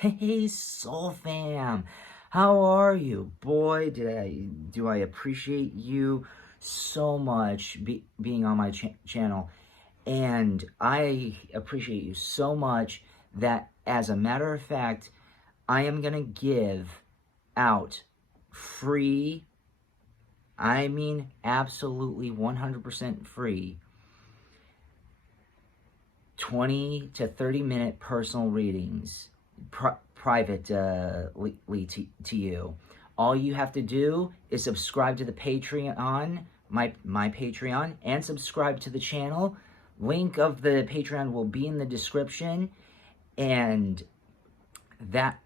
Hey, Soul Fam, how are you? Boy, do I appreciate you so much being on my channel, and I appreciate you so much that, as a matter of fact, I am gonna give out free, I mean absolutely 100% free, 20 to 30 minute personal readings privately to you. All you have to do is subscribe to the Patreon, my Patreon, and subscribe to the channel. Link of the Patreon will be in the description, and that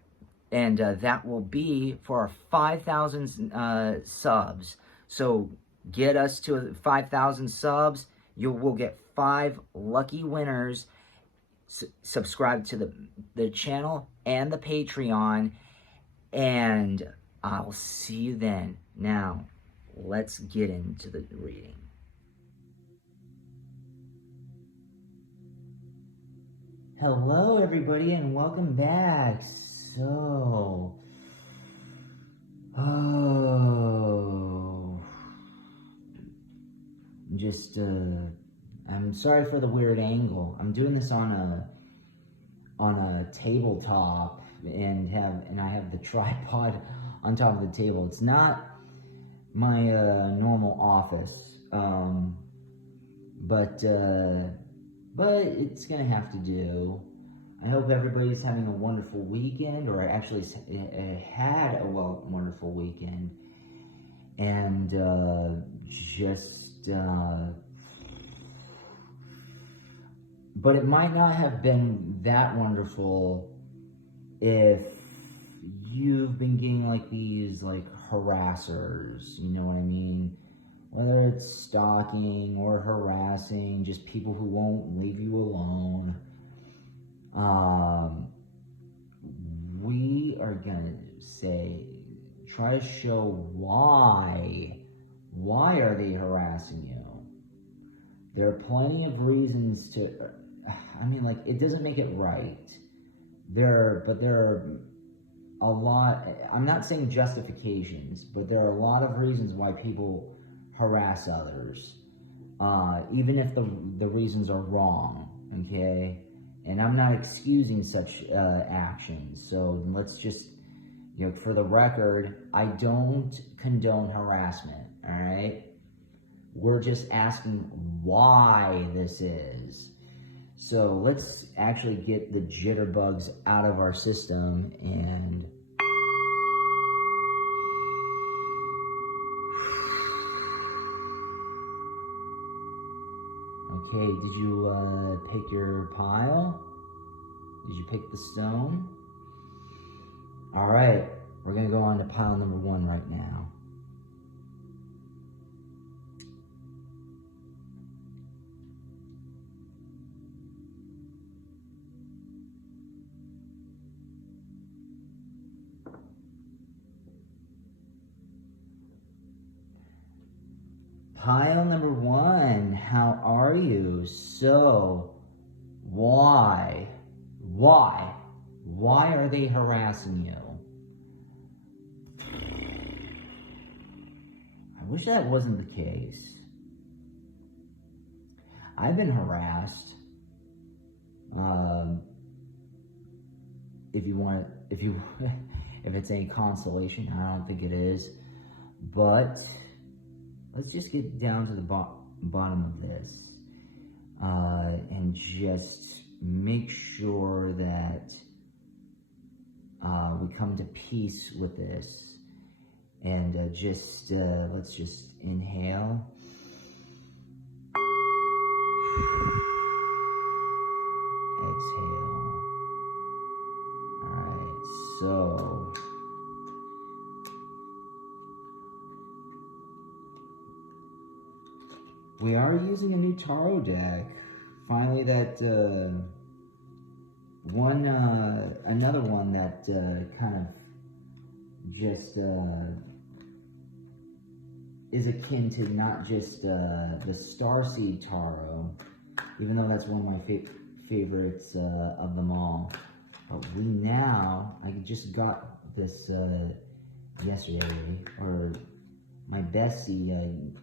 will be for our 5,000 subs. So get us to 5,000 subs. You will get 5 lucky winners. Subscribe to the channel and the Patreon, and I'll see you then. Now, let's get into the reading. Hello, everybody, and welcome back. So, I'm sorry for the weird angle. I'm doing this on a tabletop, and I have the tripod on top of the table. It's not my normal office, but it's gonna have to do. I hope everybody's having a wonderful weekend, or actually had a wonderful weekend, and but it might not have been that wonderful if you've been getting like these harassers, you know what I mean? Whether it's stalking or harassing, just people who won't leave you alone. We are gonna try to show why are they harassing you? There are plenty of reasons to, it doesn't make it right. There are a lot, I'm not saying justifications, but there are a lot of reasons why people harass others, even if the reasons are wrong, okay? And I'm not excusing such actions, so let's just, for the record, I don't condone harassment, all right? We're just asking why this is. So let's actually get the jitterbugs out of our system and okay, did you pick your pile? Did you pick the stone? All right, we're gonna go on to pile number 1 right now. Pile number 1, how are you? So, why are they harassing you? I wish that wasn't the case. I've been harassed. If it's any consolation, I don't think it is, but let's just get down to the bottom of this, and just make sure that we come to peace with this, and let's just inhale. Exhale. Alright, so we are using a new tarot deck. Finally, that another one that kind of just is akin to not just the Starseed Tarot, even though that's one of my favorites of them all. But I just got this yesterday, or my bestie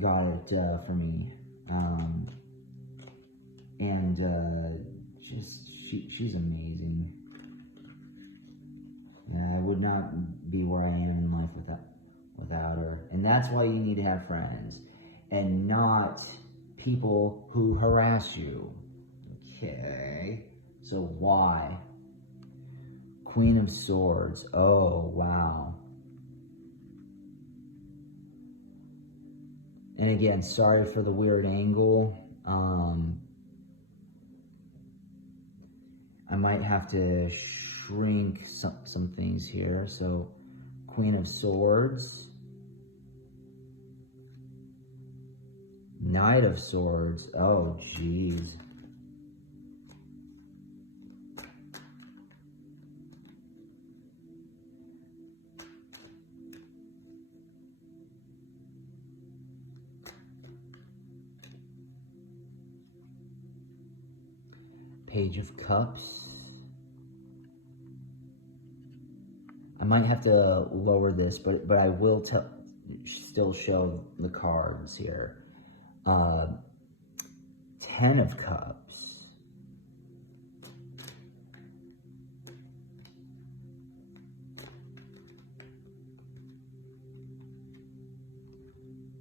got it for me, and she's amazing. I would not be where I am in life without her, and that's why you need to have friends, and not people who harass you. Okay, so why? Queen of Swords. Oh, wow. And again, sorry for the weird angle. I might have to shrink some things here. So, Queen of Swords. Knight of Swords. Oh, jeez. Page of Cups. I might have to lower this, but I will still show the cards here. 10 of Cups.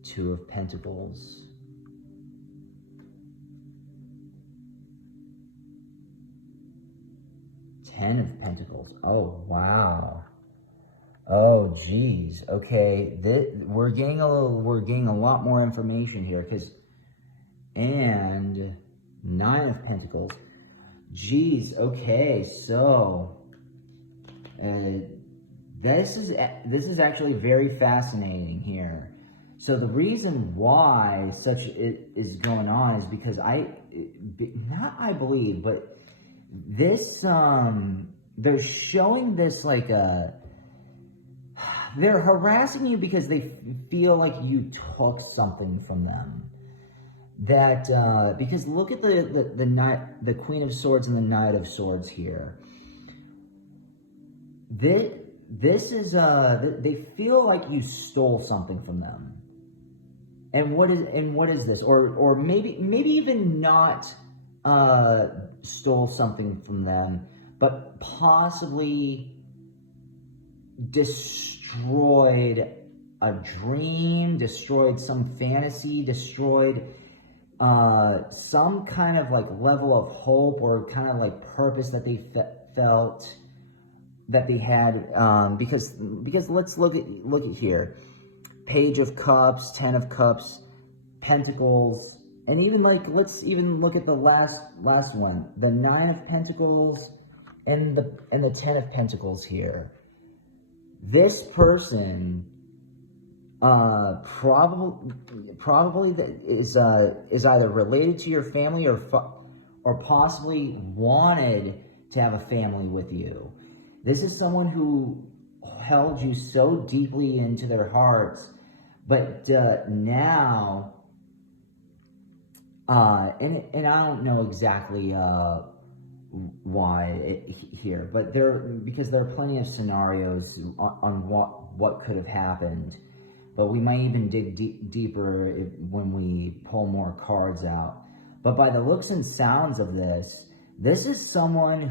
Two of Pentacles. Ten of Pentacles. Oh, wow. Oh, geez. Okay, we're getting a lot more information here, and Nine of Pentacles. Geez. Okay, so this is actually very fascinating here. So the reason why such is going on is because I believe, but this they're showing this like they're harassing you because they feel like you took something from them. That because look at the Queen of Swords and the Knight of Swords here. This is they feel like you stole something from them. And what is this? Or maybe even not stole something from them, but possibly destroyed a dream, destroyed some fantasy, destroyed some kind of like level of hope or kind of like purpose that they felt that they had, because let's look at here. Page of Cups, 10 of Cups, Pentacles, and even like, let's even look at the last one, the 9 of Pentacles and the 10 of Pentacles here. This person probably is either related to your family or possibly wanted to have a family with you. This is someone who held you so deeply into their hearts, but now, and I don't know exactly why here, but because there are plenty of scenarios on what could have happened, but we might even dig deeper when we pull more cards out. But by the looks and sounds of this is someone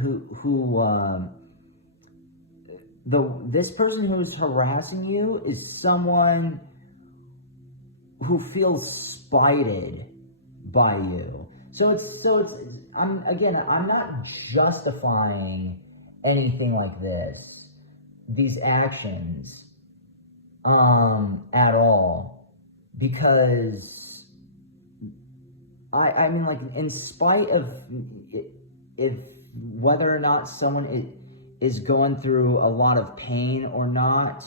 this person who is harassing you is someone who feels spited by you. So I'm not justifying anything like these actions, at all, because I mean, like, in spite of if whether or not someone is going through a lot of pain or not,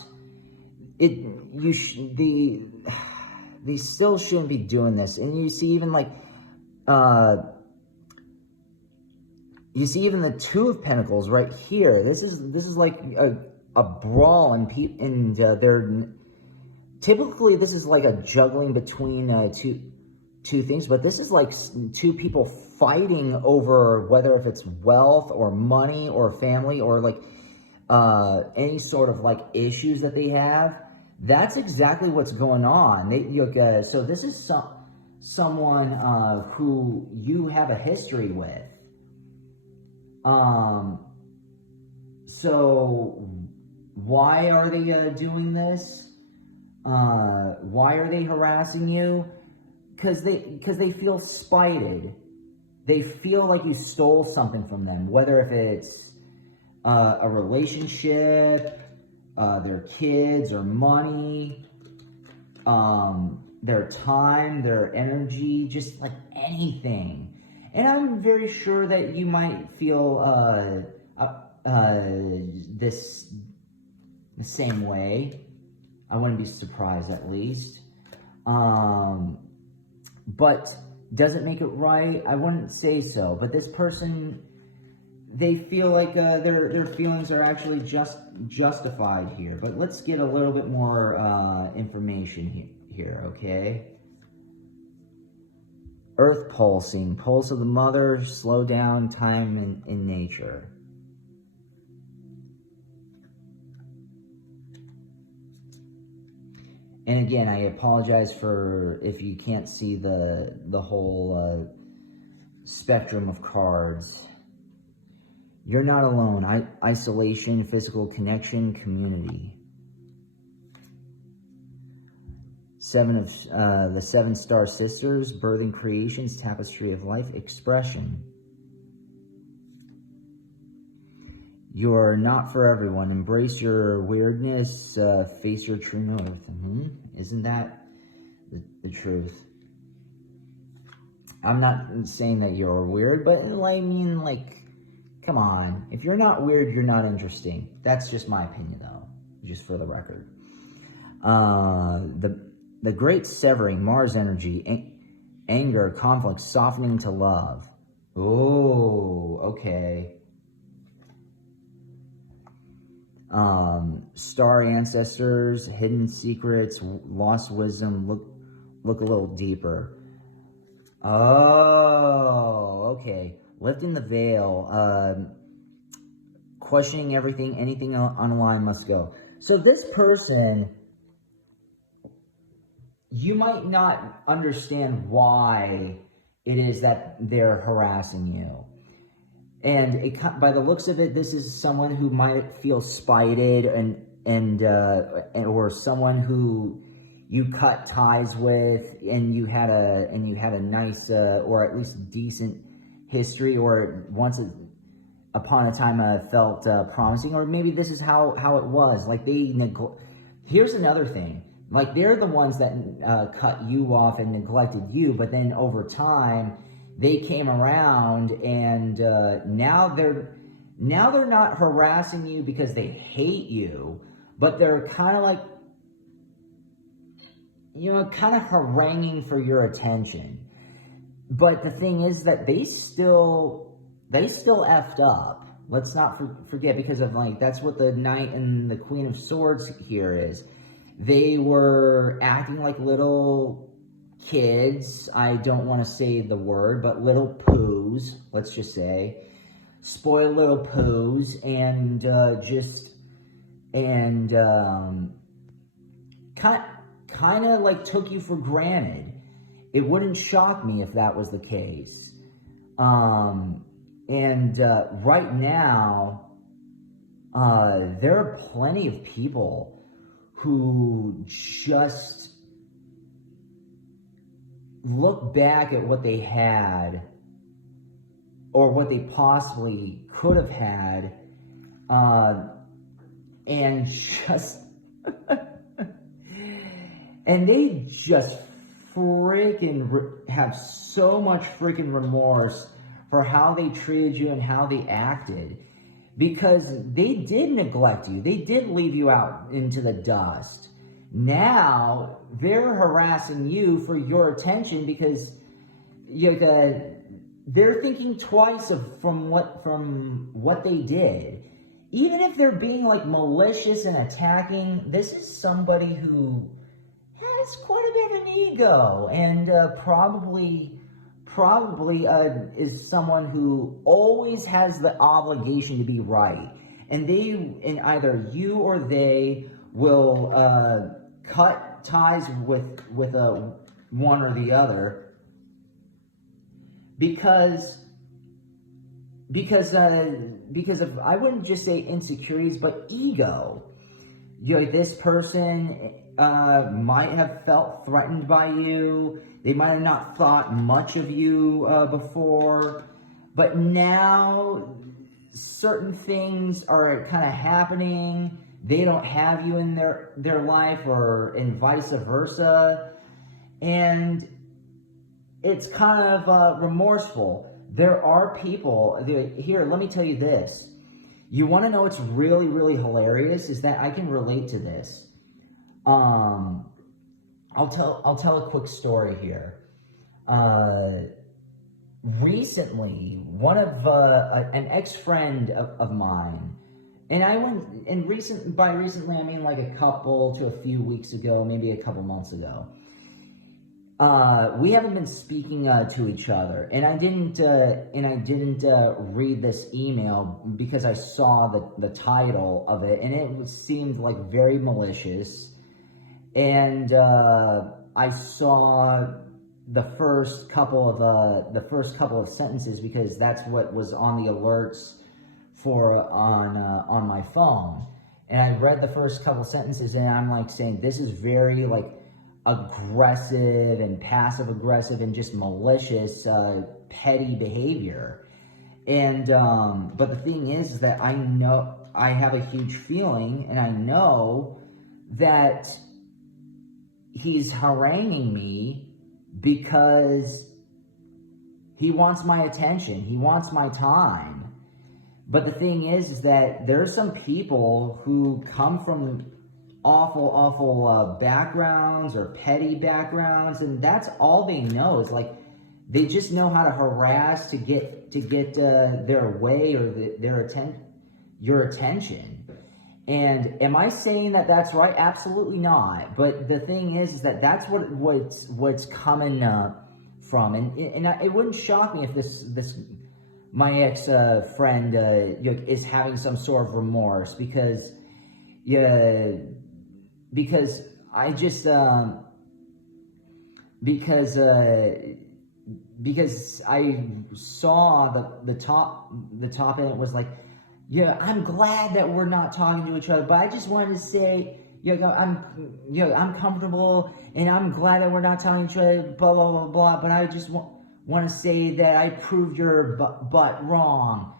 they still shouldn't be doing this. And you see even like you see even the 2 of Pentacles right here. This is like a brawl, and they're typically, this is like a juggling between two things, but this is like 2 people fighting over whether if it's wealth or money or family or like any sort of like issues that they have. That's exactly what's going on. So this is someone who you have a history with. So why are they doing this? Why are they harassing you? Because they feel spited. They feel like you stole something from them, whether if it's a relationship, their kids or money, their time, their energy, just like anything. And I'm very sure that you might feel the same way. I wouldn't be surprised, at least. But does it make it right? I wouldn't say so. But this person, they feel like their feelings are actually justified here. But let's get a little bit more information here, okay? Earth pulsing, pulse of the mother, slow down time in nature. And again, I apologize for if you can't see the whole spectrum of cards. You're not alone. Isolation, physical connection, community. The seven star sisters, birthing creations, tapestry of life, expression. You're not for everyone. Embrace your weirdness. Face your true north. Isn't that the truth? I'm not saying that you're weird, but I mean, like, come on. If you're not weird, you're not interesting. That's just my opinion, though, just for the record. The great severing, Mars energy, anger, conflict, softening to love. Oh, okay. Star ancestors, hidden secrets, lost wisdom. Look a little deeper. Oh, okay. Lifting the veil, questioning everything, anything on the line must go. So this person, you might not understand why it is that they're harassing you. And by the looks of it, this is someone who might feel spited or someone who you cut ties with, and you had a nice or at least decent history, or once upon a time felt promising, or maybe this is how it was. Like here's another thing. Like they're the ones that cut you off and neglected you, but then over time they came around, and now they're not harassing you because they hate you, but they're kind of like, kind of haranguing for your attention. But the thing is that they still effed up. Let's not forget, because of that's what the Knight and the Queen of Swords here is. They were acting like little kids. I don't want to say the word, but little poos, let's just say. Spoiled little poos, and kind of like took you for granted. It wouldn't shock me if that was the case. Right now, there are plenty of people who just look back at what they had, or what they possibly could have had, and just and they just freaking have so much freaking remorse for how they treated you and how they acted, because they did neglect you. They did leave you out into the dust. Now they're harassing you for your attention because they're thinking twice from what they did. Even if they're being like malicious and attacking, this is somebody who has quite a bit of an ego, and probably probably is someone who always has the obligation to be right. And either you or they will cut ties with one or the other because of, I wouldn't just say insecurities, but ego. This person might have felt threatened by you. They might have not thought much of you before, but now certain things are kind of happening. They don't have you in their life, and vice versa, and it's kind of remorseful. There are people here. Let me tell you this. You want to know what's really, really hilarious is that I can relate to this. I'll tell a quick story here. Recently, one of an ex-friend of mine, and I went by recently I mean like a couple to a few weeks ago, maybe a couple months ago. We haven't been speaking to each other, and I didn't read this email because I saw the title of it, and it seemed like very malicious. And I saw the first couple of sentences because that's what was on the alerts on my phone, and I read the first couple sentences, and I'm like saying, this is very like aggressive and passive aggressive and just malicious, petty behavior. And but the thing is that I know I have a huge feeling, and I know that he's haranguing me because he wants my attention, he wants my time. But the thing is that there are some people who come from awful backgrounds or petty backgrounds, and that's all they know is like they just know how to harass to get their way or your attention. And am I saying that that's right? Absolutely not. But the thing is that that's what's coming from, and it wouldn't shock me if this my ex friend is having some sort of remorse because I just because I saw the top and it was like, I'm glad that we're not talking to each other, but I just wanted to say, I'm comfortable and I'm glad that we're not talking to each other, blah blah blah blah. But I just want to say that I proved your butt wrong.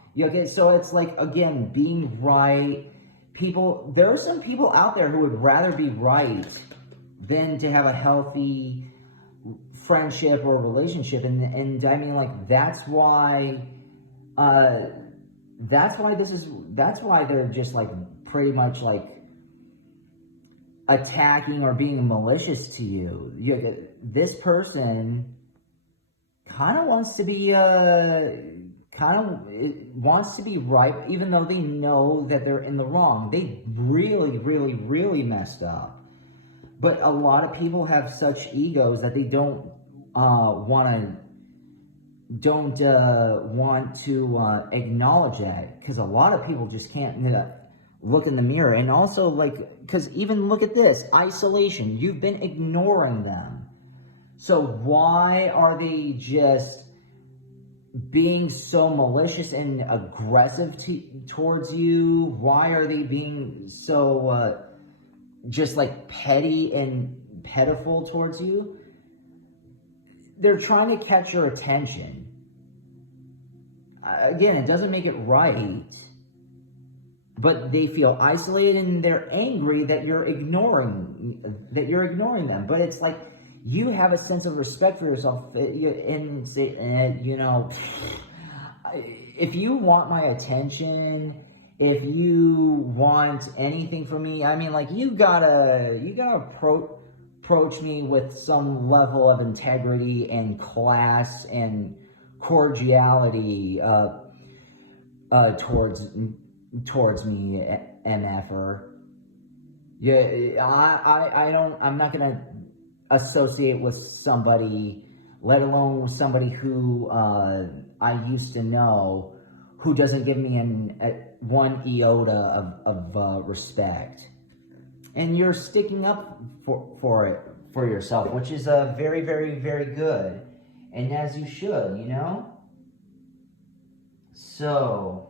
So it's like, again, being right. There are some people out there who would rather be right than to have a healthy friendship or relationship, and I mean, like, that's why they're just like pretty much like attacking or being malicious to you. This person kind of wants to be right, even though they know that they're in the wrong. They really, really, really messed up. But a lot of people have such egos that they don't want to acknowledge that, because a lot of people just can't look in the mirror. And also, like, because even look at this, isolation. You've been ignoring them. So why are they just being so malicious and aggressive towards you? Why are they being so just like petty and pitiful towards you? They're trying to catch your attention. Again, it doesn't make it right, but they feel isolated and they're angry that you're ignoring them. But it's like, you have a sense of respect for yourself, and say, if you want my attention, if you want anything from me, I mean, like, you gotta approach me with some level of integrity and class and cordiality towards me, MFer. Yeah, I'm not gonna associate with somebody let alone somebody who I used to know, who doesn't give me one iota of respect. And you're sticking up for yourself, which is very, very, very good. And as you should, you know? So,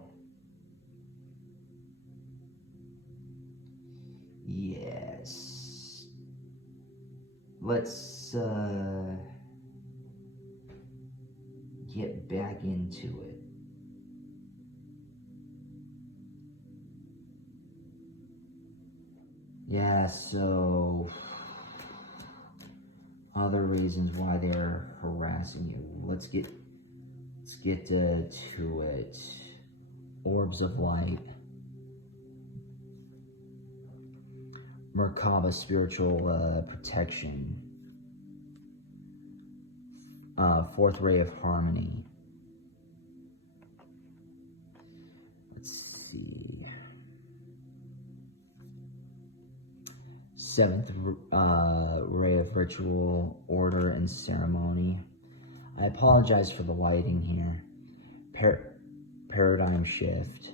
yes. Let's get back into it. Yeah, so other reasons why they're harassing you. Let's get to it. Orbs of light. Merkaba, spiritual protection. Fourth ray of harmony. Let's see. Seventh ray of ritual, order, and ceremony. I apologize for the lighting here. Paradigm shift.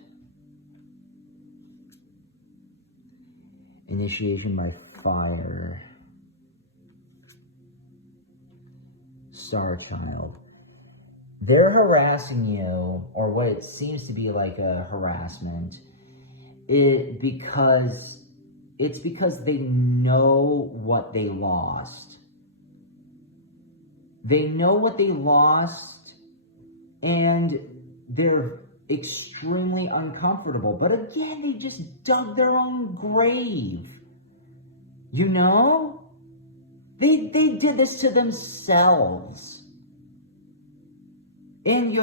Initiation by fire. Star Child. They're harassing you, or what it seems to be like a harassment, because they know what they lost. They know what they lost, and they're extremely uncomfortable. But again, they just dug their own grave. You know? They did this to themselves. And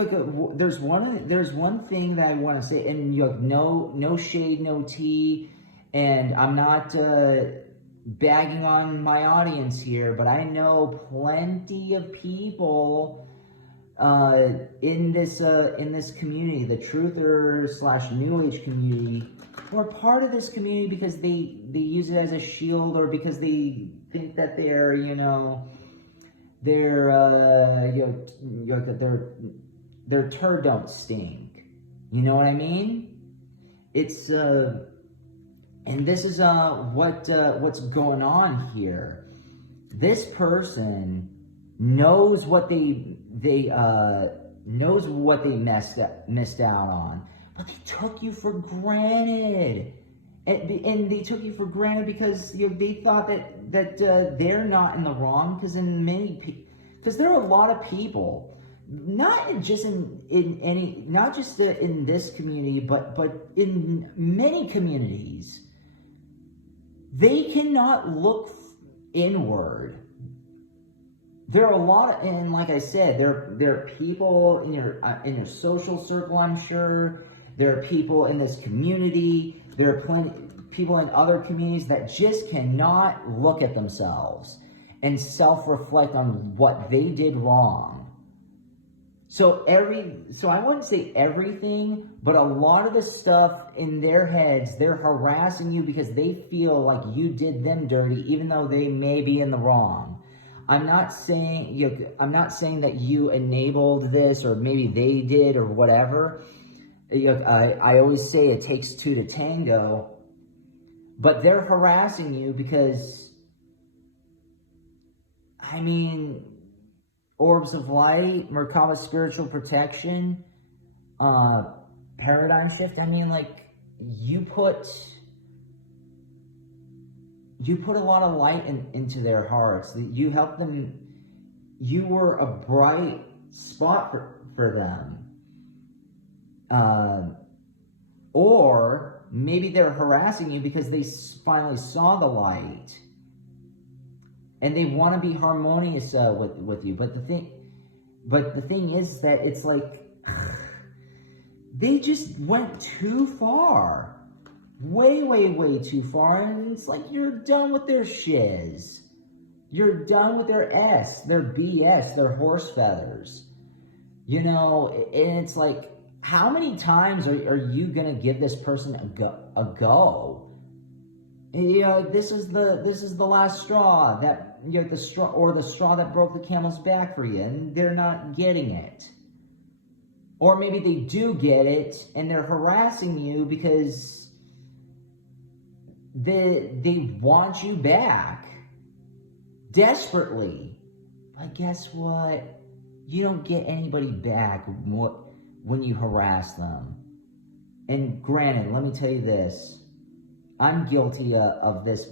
there's one thing that I want to say, and no shade, no tea, and I'm not bagging on my audience here, but I know plenty of people in this community, the truther / New Age community, who are part of this community because they use it as a shield, or because they think that their turd don't stink. You know what I mean? It's and this is what's going on here. This person knows what they missed out on, but they took you for granted. And they took you for granted because they thought that they're not in the wrong, because there are a lot of people, not just in this community, but in many communities, they cannot look inward. There are a lot, and like I said, there are people in your social circle, I'm sure. There are people in this community. There are plenty people in other communities that just cannot look at themselves and self-reflect on what they did wrong. So I wouldn't say everything, but a lot of the stuff in their heads, they're harassing you because they feel like you did them dirty, even though they may be in the wrong. I'm not saying that you enabled this, or maybe they did, or whatever. I always say it takes two to tango, but they're harassing you because, I mean, orbs of light, Merkaba, spiritual protection, paradigm shift. I mean, like, you put a lot of light into their hearts. You helped them. You were a bright spot for them. Or maybe they're harassing you because they finally saw the light and they want to be harmonious with you. But the thing is that it's like they just went too far, way, way, way too far, and it's like you're done with their shiz. You're done with their their BS, their horse feathers. You know, and it's like, how many times are you gonna give this person a go? You know, this is the last straw. That the straw that broke the camel's back for you, and they're not getting it. Or maybe they do get it, and they're harassing you because they want you back desperately. But guess what? You don't get anybody back when you harass them. And granted, let me tell you this. I'm guilty of this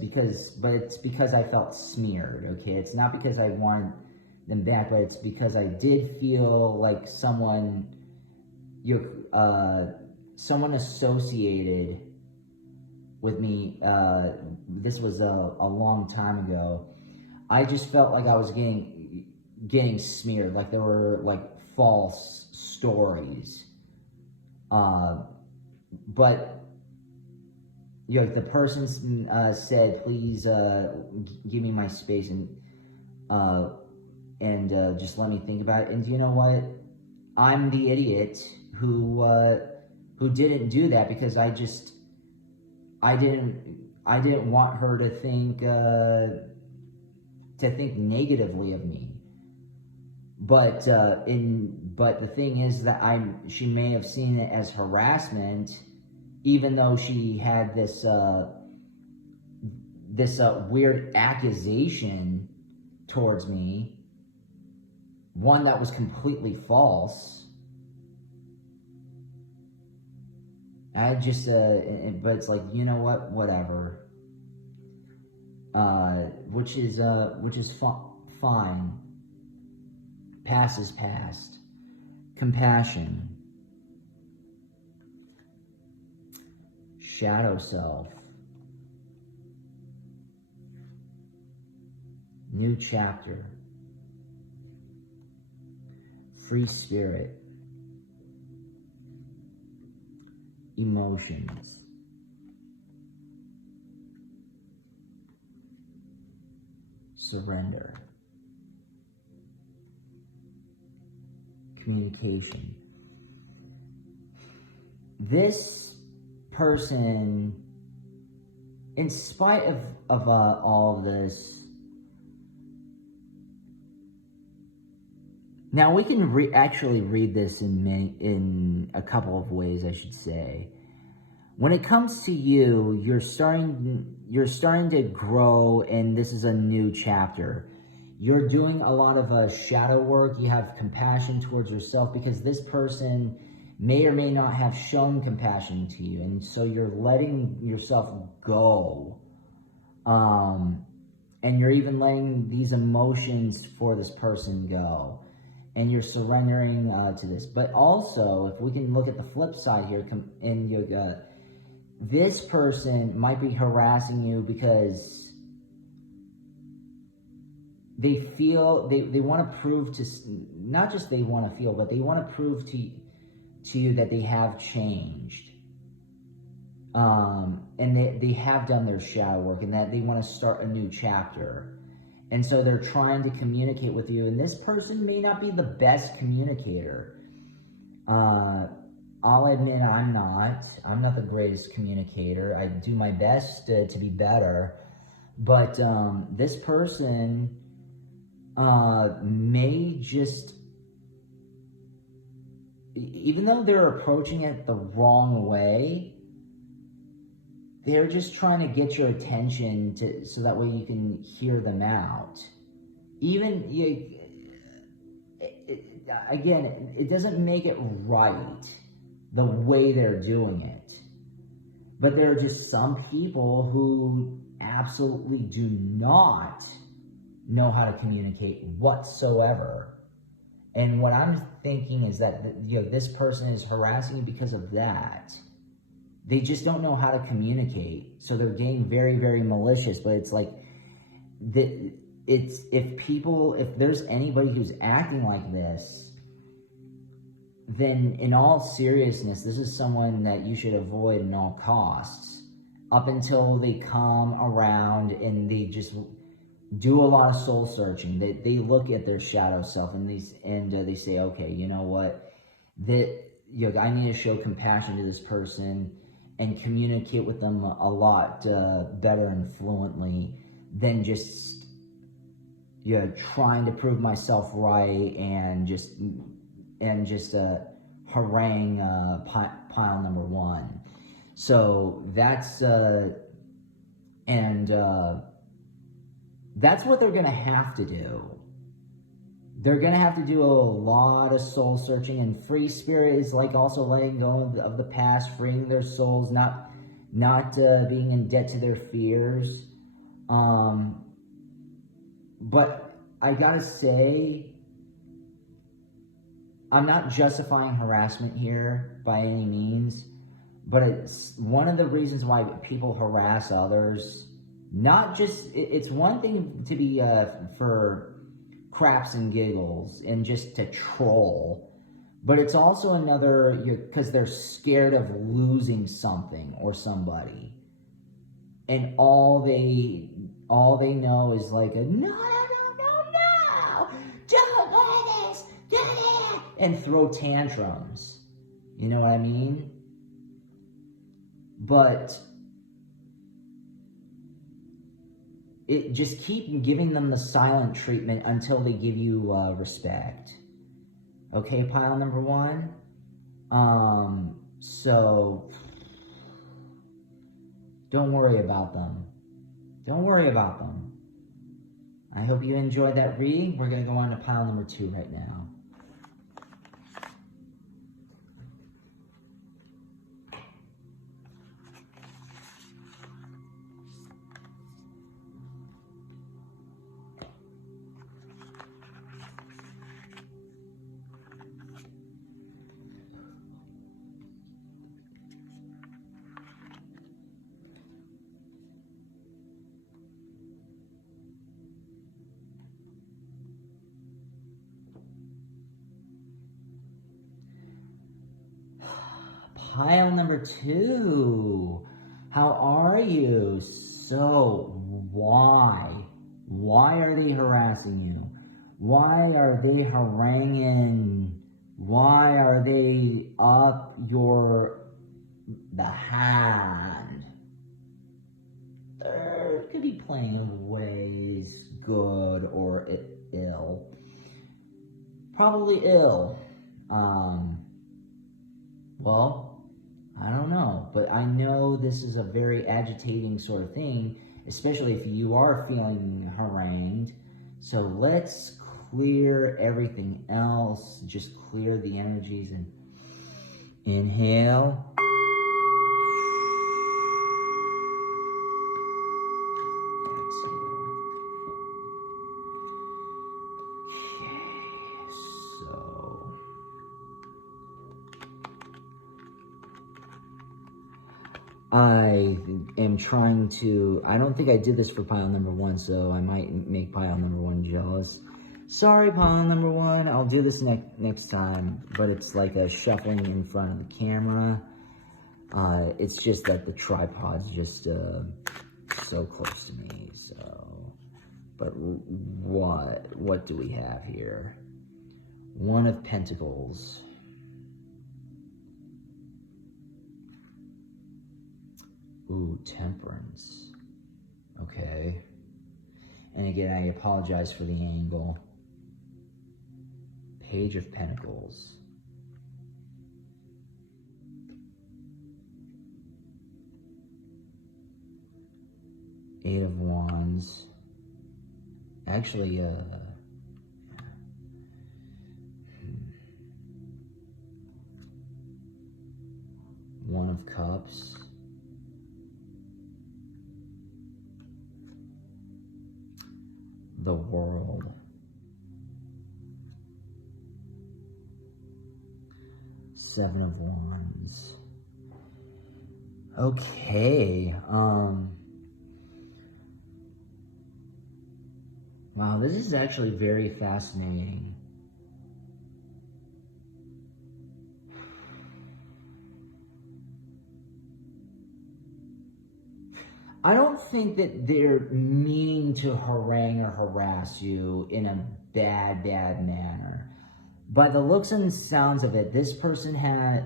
but it's because I felt smeared, okay? It's not because I wanted them back, but it's because I did feel like someone associated with me. This was a long time ago. I just felt like I was getting smeared, like there were like false stories. But the person said, "Please give me my space and just let me think about it." And you know what? I'm the idiot who didn't do that because I didn't want her to think negatively of me. But the thing is that she may have seen it as harassment, even though she had this weird accusation towards me, one that was completely false. I just but it's like, you know what, whatever. Which is fine. Past is past. Compassion. Shadow self. New chapter. Free spirit. Emotions. Surrender. Communication. This person, in spite of all of this, now we can actually read this in a couple of ways, I should say. When it comes to you, you're starting to grow, and this is a new chapter. You're doing a lot of shadow work. You have compassion towards yourself because this person may or may not have shown compassion to you. And so you're letting yourself go. And you're even letting these emotions for this person go. And you're surrendering to this. But also, if we can look at the flip side here, in yoga, this person might be harassing you because they feel, they want to prove to, not just they want to feel, but they want to prove to you that they have changed. And they have done their shadow work, and that they want to start a new chapter. And so they're trying to communicate with you, and this person may not be the best communicator. I'll admit I'm not the greatest communicator. I do my best to be better, but this person may just, even though they're approaching it the wrong way, they're just trying to get your attention so that way you can hear them out. Even, again, it doesn't make it right the way they're doing it. But there are just some people who absolutely do not know how to communicate whatsoever. And what I'm thinking is that this person is harassing you because of that. They just don't know how to communicate, so they're getting very, very malicious. But it's like, if there's anybody who's acting like this, then in all seriousness, this is someone that you should avoid at all costs, up until they come around and they just do a lot of soul searching. They look at their shadow self and they say, okay, you know what, I need to show compassion to this person and communicate with them a lot better and fluently than just trying to prove myself right and just harangue pile number one. So that's that's what they're gonna have to do. They're gonna have to do a lot of soul searching, and free spirit is like also letting go of the past, freeing their souls, not being in debt to their fears. But I gotta say, I'm not justifying harassment here by any means, but it's one of the reasons why people harass others. Not just, it's one thing to be for craps and giggles and just to troll, but it's also another, because they're scared of losing something or somebody, and all they know is like a no, don't do this, do that, and throw tantrums. You know what I mean? But just keep giving them the silent treatment until they give you respect. Okay, pile number one. So don't worry about them. Don't worry about them. I hope you enjoyed that reading. We're going to go on to pile number two right now. Pile number two. How are you? So, why? Why are they harassing you? Why are they haranguing? Why are they up the hand? There could be plenty of ways, good or ill. Probably ill. Well, I don't know, but I know this is a very agitating sort of thing, especially if you are feeling harangued. So let's clear everything else, just clear the energies, and inhale. I am trying to, I don't think I did this for pile number one, so I might make pile number one jealous. Sorry, pile number one, I'll do this next time, but it's like a shuffling in front of the camera. It's just that the tripod's just so close to me, so. But what do we have here? One of Pentacles. Ooh, Temperance. Okay. And again, I apologize for the angle. Page of Pentacles. Eight of Wands. Actually, One of Cups. The World. Seven of Wands. Okay. Wow, this is actually very fascinating. I don't think that they're meaning to harangue or harass you in a bad manner. By the looks and sounds of it, this person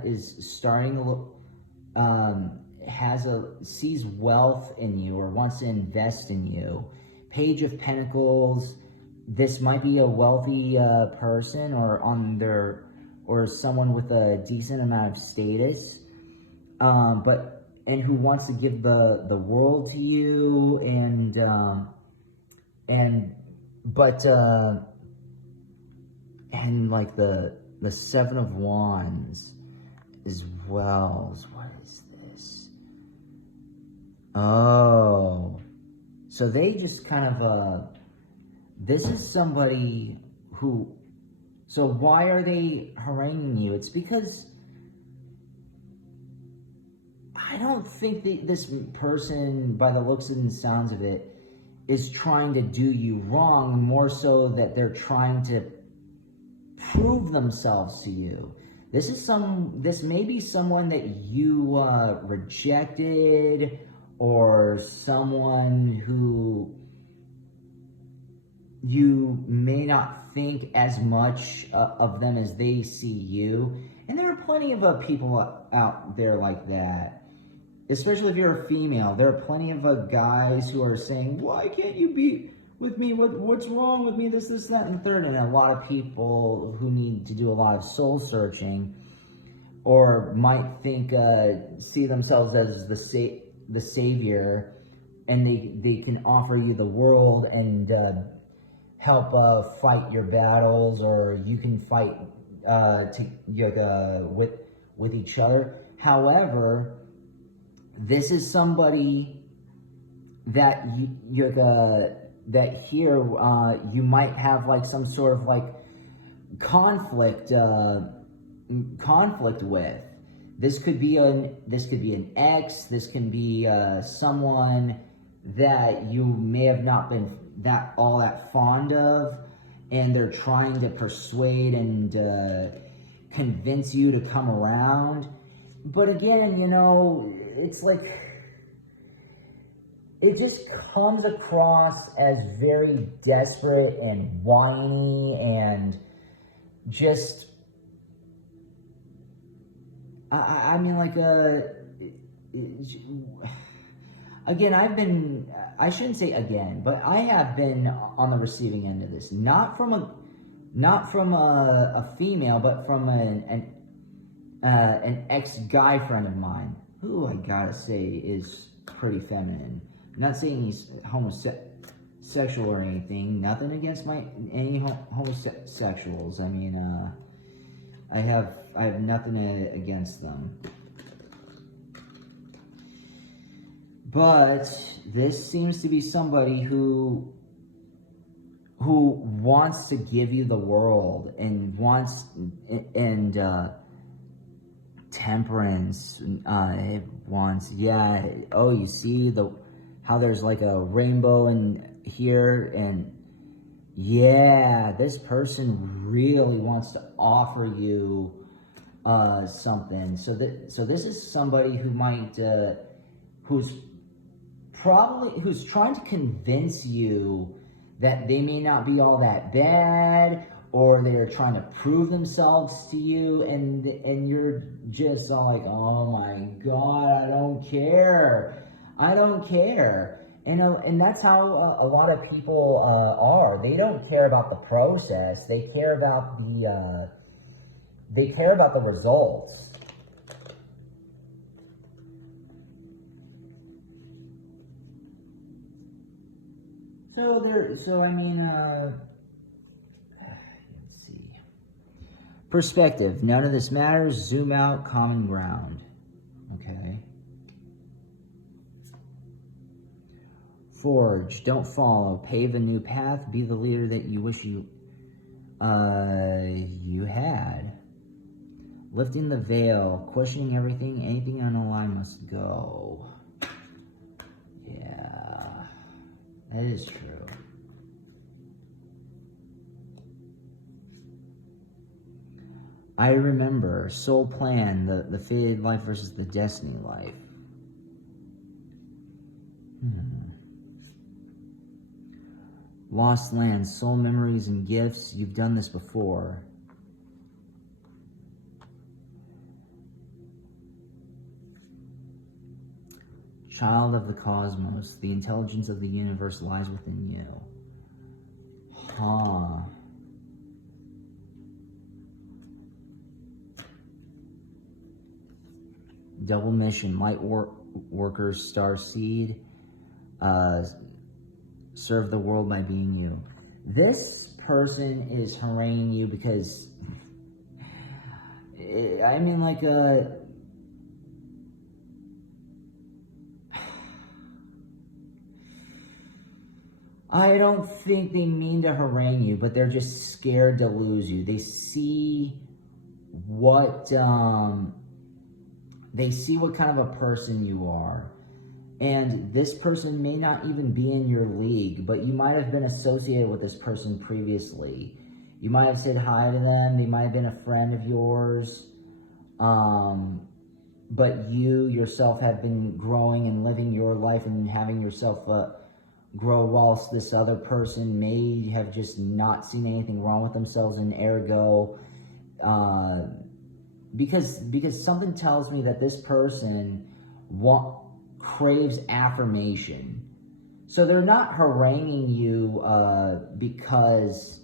is starting to look, sees wealth in you or wants to invest in you. Page of Pentacles, this might be a wealthy person or someone with a decent amount of status, and who wants to give the world to you, and like the Seven of Wands as well. What is this? Oh, so they just kind of this is somebody who. So why are they haranguing you? It's because I don't think that this person, by the looks and sounds of it, is trying to do you wrong. More so that they're trying to prove themselves to you. This may be someone that you rejected, or someone who you may not think as much of them as they see you. And there are plenty of people out there like that. Especially if you're a female. There are plenty of guys who are saying, why can't you be with me? What's wrong with me? This, that, and the third. And a lot of people who need to do a lot of soul searching, or might think, see themselves as the savior, and they can offer you the world and help fight your battles, or you can fight with each other. However, this is somebody that that here you might have like some sort of like conflict with. This could be an ex. This can be someone that you may have not been all that fond of, and they're trying to persuade and convince you to come around. But again, it's like, it just comes across as very desperate and whiny, and just, again, I shouldn't say again, but I have been on the receiving end of this. Not from a female, but from an ex-guy friend of mine, who I gotta say is pretty feminine. I'm not saying he's homosexual or anything. Nothing against any homosexuals. I mean, I have nothing against them. But this seems to be somebody who wants to give you the world, and wants, and temperance, it wants, you see how there's like a rainbow in here, and this person really wants to offer you something. So this is somebody who might who's trying to convince you that they may not be all that bad, or they're trying to prove themselves to you, and you're just all like, oh my God, I don't care. And that's how a lot of people are. They don't care about the process. They care about the results. Let's see. Perspective. None of this matters. Zoom out. Common ground. Okay. Forge. Don't follow. Pave a new path. Be the leader that you wish you had. Lifting the veil. Questioning everything. Anything on a line must go. Yeah. That is true. I remember. Soul plan. The fated life versus the destiny life. Lost lands. Soul memories and gifts. You've done this before. Child of the cosmos. The intelligence of the universe lies within you. Huh. Double mission, light workers, star seed, serve the world by being you. This person is haranguing you because, I mean, like, I don't think they mean to harangue you, but they're just scared to lose you. They see what kind of a person you are. And this person may not even be in your league, but you might have been associated with this person previously. You might have said hi to them. They might have been a friend of yours. But you yourself have been growing and living your life and having yourself grow, whilst this other person may have just not seen anything wrong with themselves, and ergo, because something tells me that this person craves affirmation. So they're not haranguing you because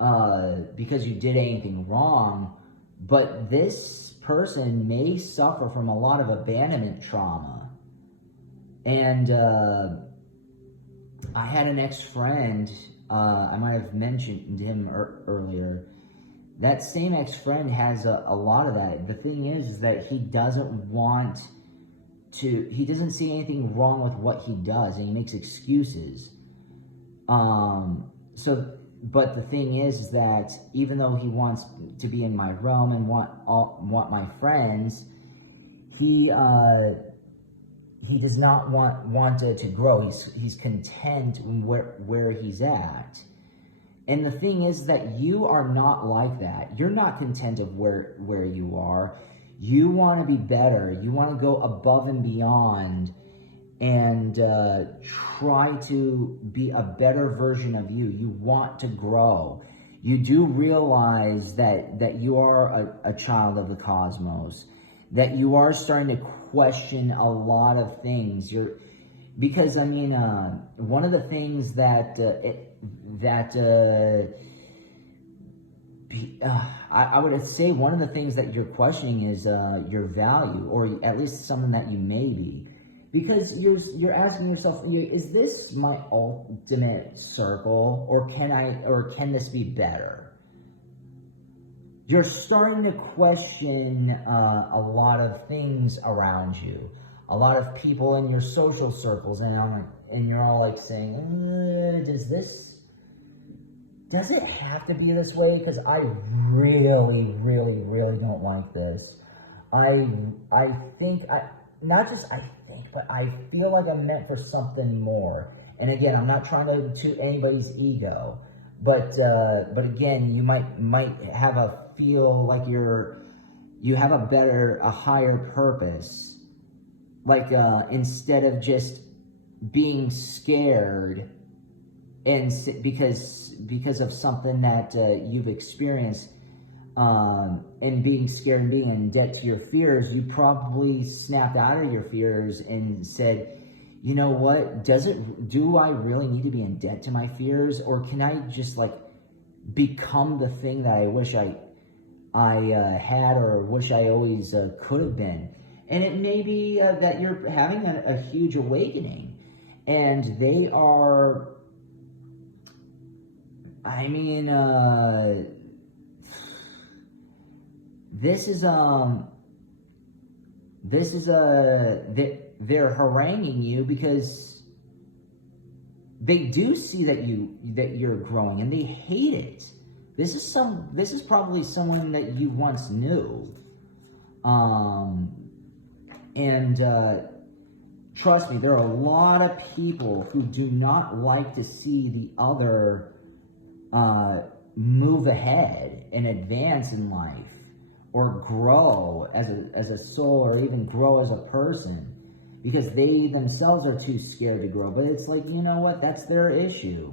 you did anything wrong, but this person may suffer from a lot of abandonment trauma. And I had an ex-friend, I might have mentioned him earlier. That same ex-friend has a lot of that. The thing is that he doesn't see anything wrong with what he does, and he makes excuses. But the thing is that even though he wants to be in my realm and want my friends, he does not want to grow. He's content where he's at. And the thing is that you are not like that. You're not content of where you are. You want to be better. You want to go above and beyond and try to be a better version of you. You want to grow. You do realize that you are a child of the cosmos, that you are starting to question a lot of things. Because I mean, one of the things I would say one of the things that you're questioning is your value, or at least something that you may be. Because you're asking yourself, is this my ultimate circle, or can this be better? You're starting to question a lot of things around you, a lot of people in your social circles, and you're all like saying, does it have to be this way? Because I really, really, really don't like this. I feel like I'm meant for something more. And again, I'm not trying to toot anybody's ego, but again, you might have a feel like you have a higher purpose. Like instead of just being scared and because of something that you've experienced, and being scared and being in debt to your fears, you probably snapped out of your fears and said, you know what, do I really need to be in debt to my fears, or can I just like become the thing that I wish I had, or wish I always could have been? And it may be that you're having a huge awakening, and they are, I mean, they're haranguing you because they do see that you're growing, and they hate it. This is probably someone that you once knew, and trust me, there are a lot of people who do not like to see the other move ahead and advance in life, or grow as a soul, or even grow as a person, because they themselves are too scared to grow. But it's like, you know what, that's their issue.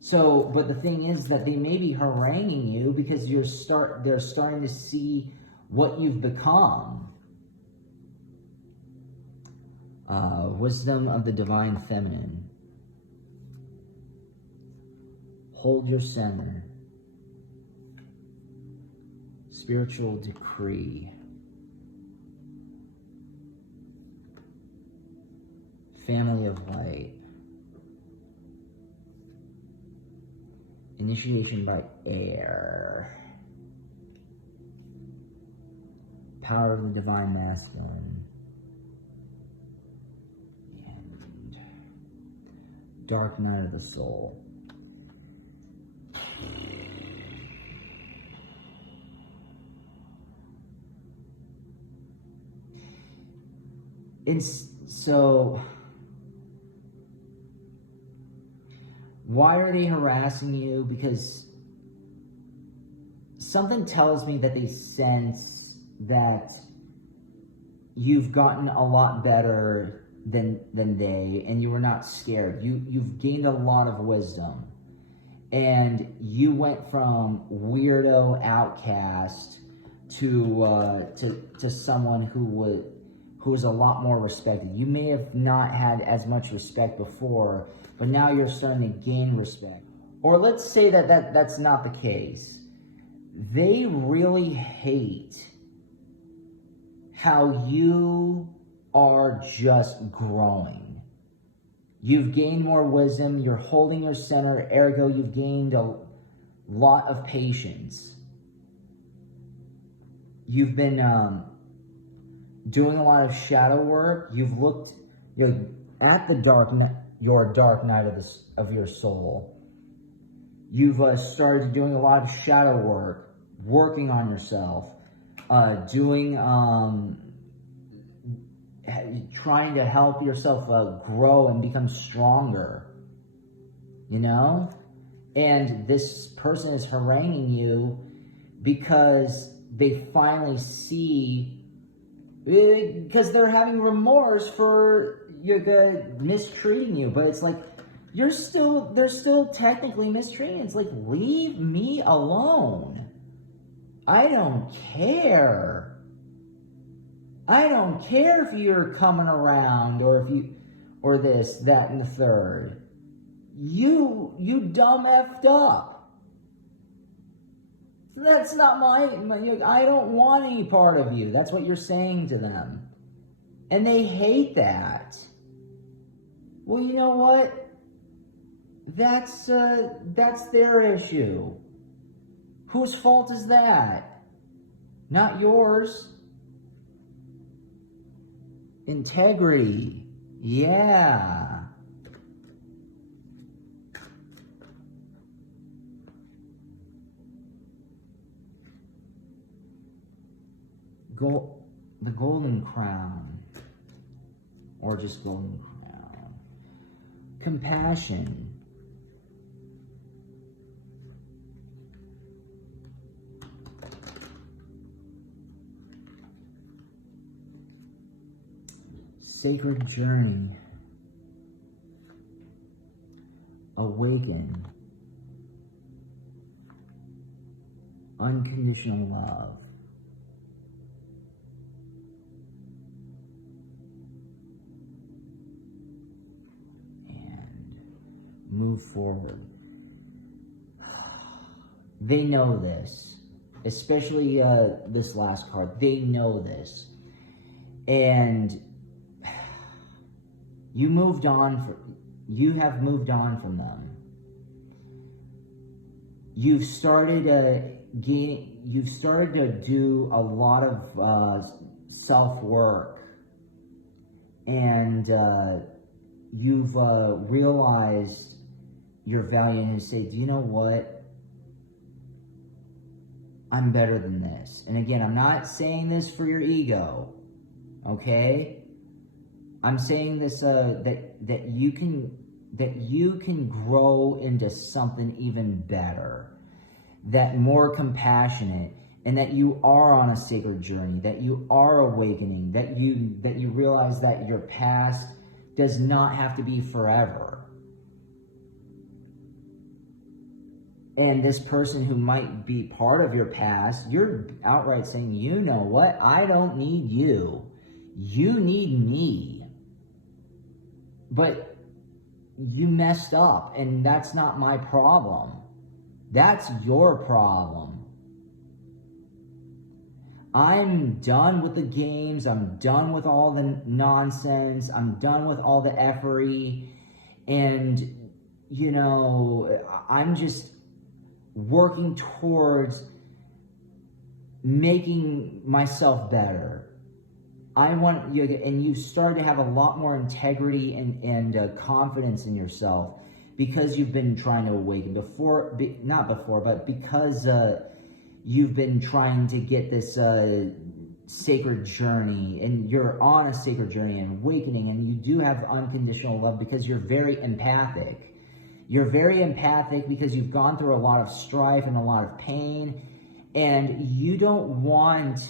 So, but the thing is that they may be haranguing you because they're starting to see what you've become. Wisdom of the Divine Feminine. Hold your center. Spiritual decree. Family of light. Initiation by air. Power of the divine masculine. And dark night of the soul. So, why are they harassing you? Because something tells me that they sense that you've gotten a lot better than they, and you were not scared. You've gained a lot of wisdom, and you went from weirdo outcast to someone who was a lot more respected. You may have not had as much respect before, but now you're starting to gain respect. Or let's say that's not the case. They really hate how you are just growing. You've gained more wisdom, you're holding your center, ergo you've gained a lot of patience. You've been doing a lot of shadow work. You've looked at your dark night of your soul. You've started doing a lot of shadow work, working on yourself, trying to help yourself grow and become stronger, And this person is haranguing you because they finally see, because they're having remorse for mistreating you, but it's like, they're still technically mistreating. It's like, leave me alone. I don't care. I don't care if you're coming around or this, that, and the third. You dumb effed up. That's not I don't want any part of you. That's what you're saying to them. And they hate that. Well, you know what? That's their issue. Whose fault is that? Not yours. Integrity. Yeah. The golden crown, or just golden crown. Compassion. Sacred journey. Awaken. Unconditional love. Move forward. They know this, especially this last card. They know this, and you have moved on from them. You've started to do a lot of self-work, and you've realized your value, and say, do you know what? I'm better than this. And again, I'm not saying this for your ego, okay? I'm saying this that you can grow into something even better, that more compassionate, and that you are on a sacred journey, that you are awakening, that you realize that your past does not have to be forever. And this person who might be part of your past, you're outright saying, you know what? I don't need you. You need me. But you messed up, and that's not my problem. That's your problem. I'm done with the games. I'm done with all the nonsense. I'm done with all the effery. And, you know, I'm just working towards making myself better. I want you, and you started to have a lot more integrity and confidence in yourself because you've been trying to awaken but because you've been trying to get this sacred journey, and you're on a sacred journey and awakening, and you do have unconditional love because you're very empathic. You're very empathic because you've gone through a lot of strife and a lot of pain, and you don't want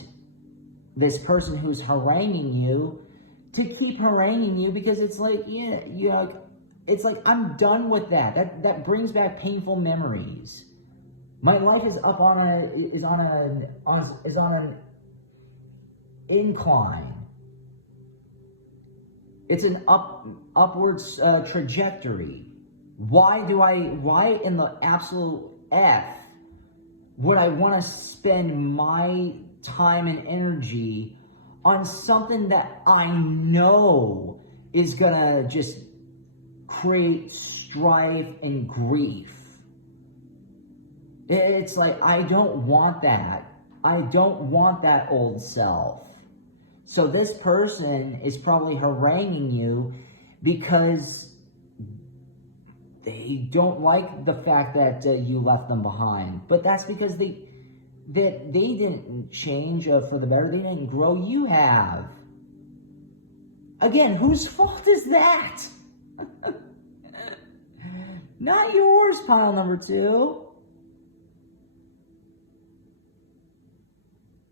this person who's haranguing you to keep haranguing you, because it's like, yeah, you know, it's like, I'm done with that. That brings back painful memories. My life is on an incline. It's an upwards trajectory. Why in the absolute F would I want to spend my time and energy on something that I know is gonna just create strife and grief? It's like, I don't want that. I don't want that old self. So this person is probably haranguing you because they don't like the fact that you left them behind. But that's because they didn't change for the better. They didn't grow. You have. Again, whose fault is that? Not yours, pile number 2.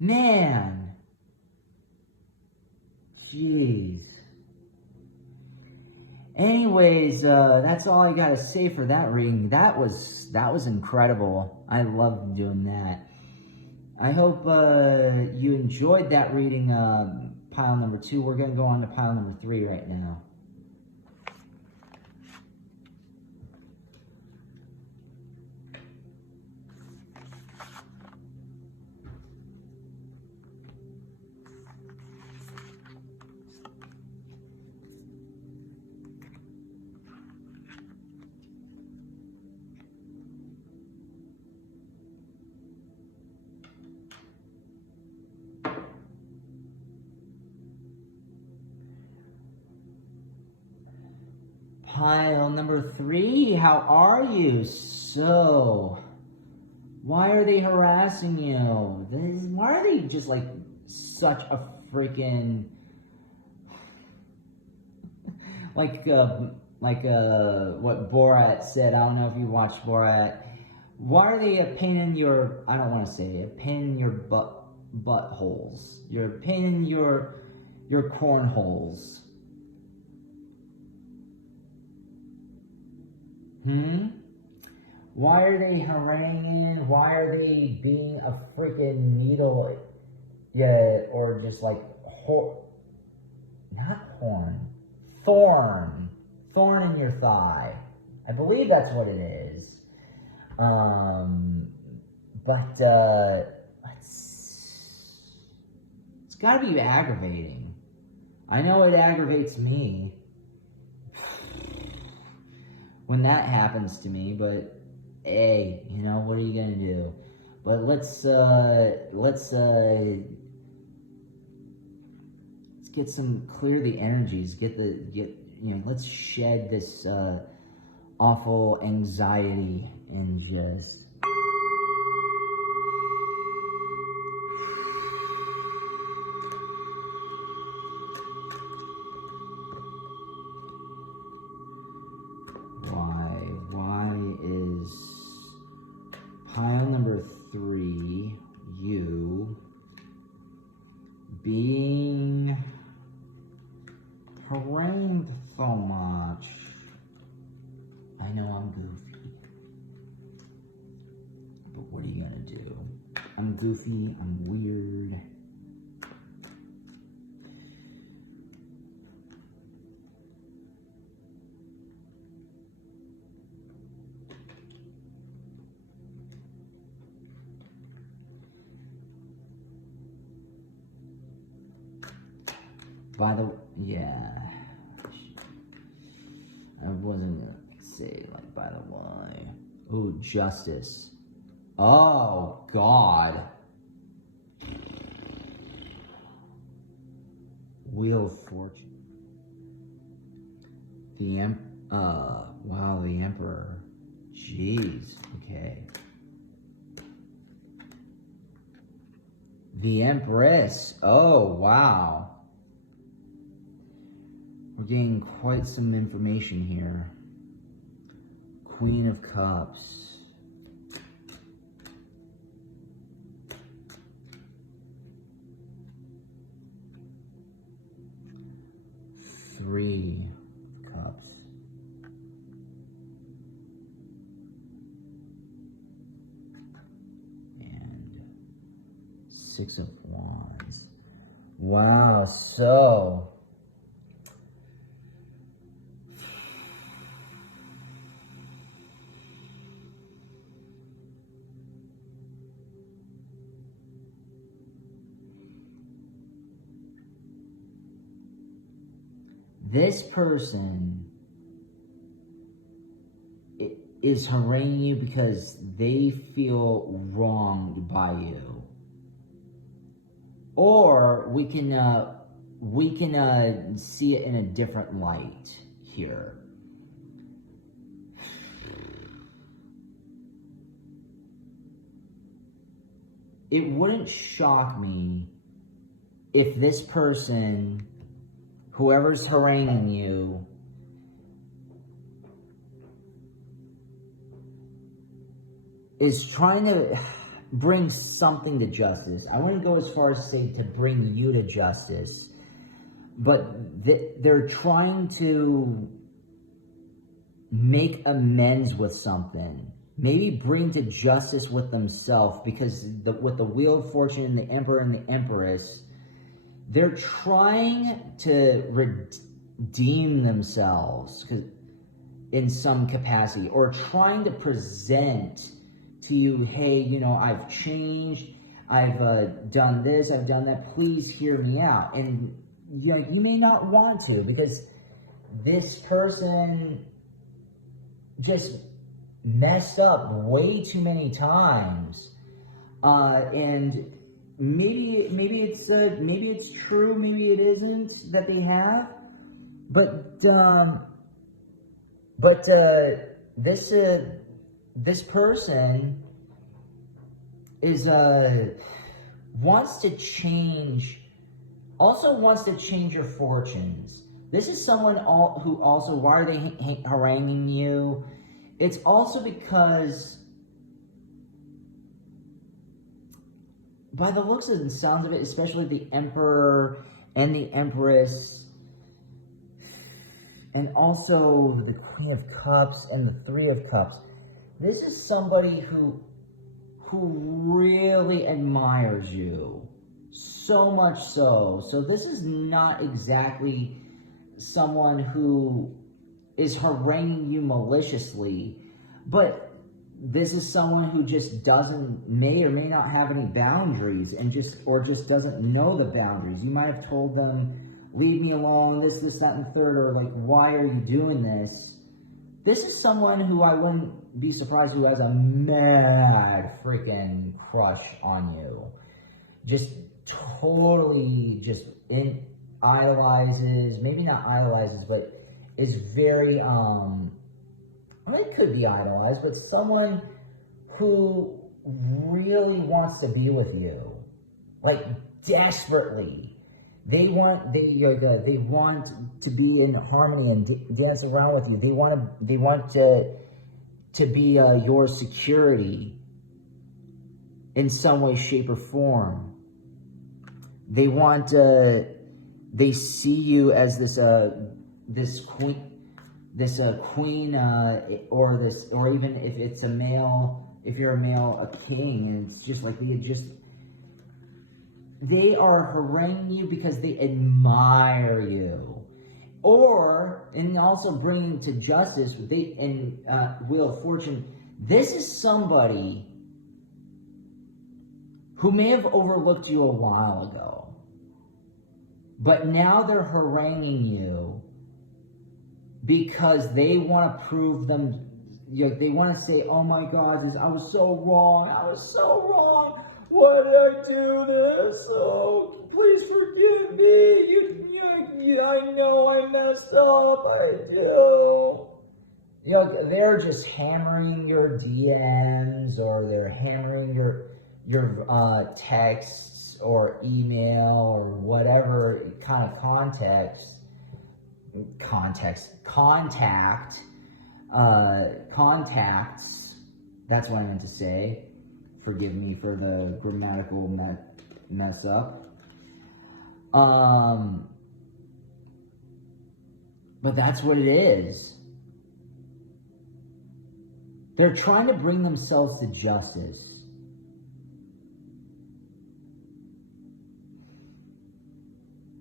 Man. Jeez. Anyways, that's all I gotta say for that reading. That was incredible. I loved doing that. I hope you enjoyed that reading, pile number 2. We're gonna go on to pile number 3 right now. Pile number 3, how are you? So, why are they harassing you? Why are they just like such a freaking like what Borat said? I don't know if you watched Borat. Why are they a pain in your? I don't want to say it, a pain in your buttholes. You're a pain in your cornholes. Why are they haranguing? Why are they being a freaking needle? Yeah, or just like not horn, thorn in your thigh. I believe that's what it is. But it's gotta be aggravating. I know it aggravates me when that happens to me, but hey, you know, what are you gonna do? But let's get clear the energies, let's shed this awful anxiety and just why is pile number 3 you being harangued so much? I know I'm goofy, but what are you gonna do? I'm goofy, I'm weird. By the, yeah. I wasn't gonna say, like, by the way. Ooh, justice. Oh, God. Wheel of Fortune. Wow, the Emperor. Jeez, okay. The Empress. Oh, wow. We're getting quite some information here. Queen of Cups. Three of Cups. And Six of Wands. Wow, so this person is haranguing you because they feel wronged by you. Or we can see it in a different light here. It wouldn't shock me if this person, whoever's haranguing you, is trying to bring something to justice. I wouldn't go as far as to say to bring you to justice, but they're trying to make amends with something. Maybe bring to justice with themselves, because with the Wheel of Fortune and the Emperor and the Empress, they're trying to redeem themselves in some capacity, or trying to present to you, hey, you know, I've changed, I've done this, I've done that, please hear me out. And you may not want to, because this person just messed up way too many times, and maybe it's true, maybe it isn't that they have, but this person is wants to change your fortunes. This is someone who also, why are they haranguing you? It's also because, by the looks and sounds of it, especially the Emperor and the Empress, and also the Queen of Cups and the Three of Cups, this is somebody who really admires you, so much so. So this is not exactly someone who is haranguing you maliciously, but this is someone who just may or may not have any boundaries, and just doesn't know the boundaries. You might have told them, leave me alone, this, that, and the third, or like, why are you doing this? This is someone who I wouldn't be surprised who has a mad freaking crush on you. Just totally idolizes, maybe not idolizes, but is very, it could be idolized, but someone who really wants to be with you, like desperately. They want to be in harmony and dance around with you. They want to be your security in some way, shape, or form. They see you as this queen, or even if it's a male, if you're a male, a king, and it's just like they are haranguing you because they admire you, and also bringing to justice. Wheel of Fortune, this is somebody who may have overlooked you a while ago, But now they're haranguing you because they want to prove them, they want to say, oh my God, I was so wrong. Why did I do this? Oh, please forgive me. I know I messed up. I do. They're just hammering your DMs, or they're hammering your texts or email or whatever kind of contacts. That's what I meant to say. Forgive me for the grammatical mess up. But that's what it is. They're trying to bring themselves to justice.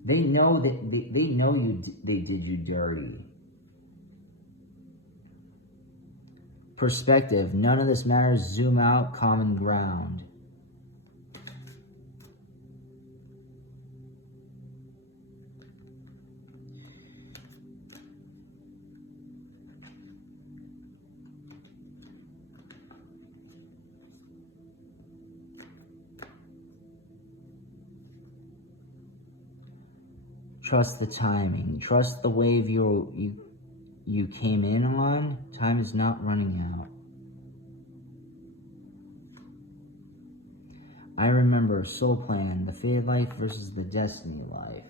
They know that they know they did you dirty. Perspective. None of this matters. Zoom out. Common ground. Trust the timing. Trust the wave you came in on. Time is not running out. I remember soul plan, the fated life versus the destiny life.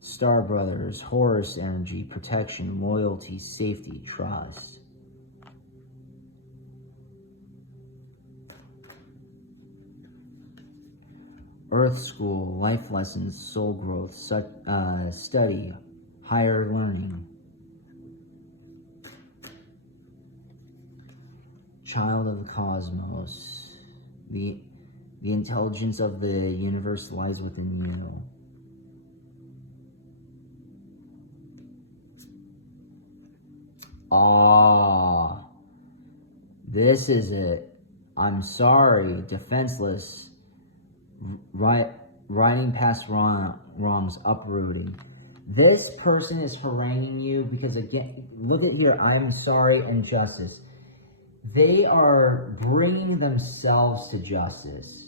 Star Brothers, Horus energy, protection, loyalty, safety, trust. Earth School, life lessons, soul growth, study, higher learning. Child of the cosmos. The intelligence of the universe lies within you. This is it. I'm sorry, defenseless. Riding past wrongs, uprooting. This person is haranguing you because, again, look at here, I'm sorry and justice. They are bringing themselves to justice.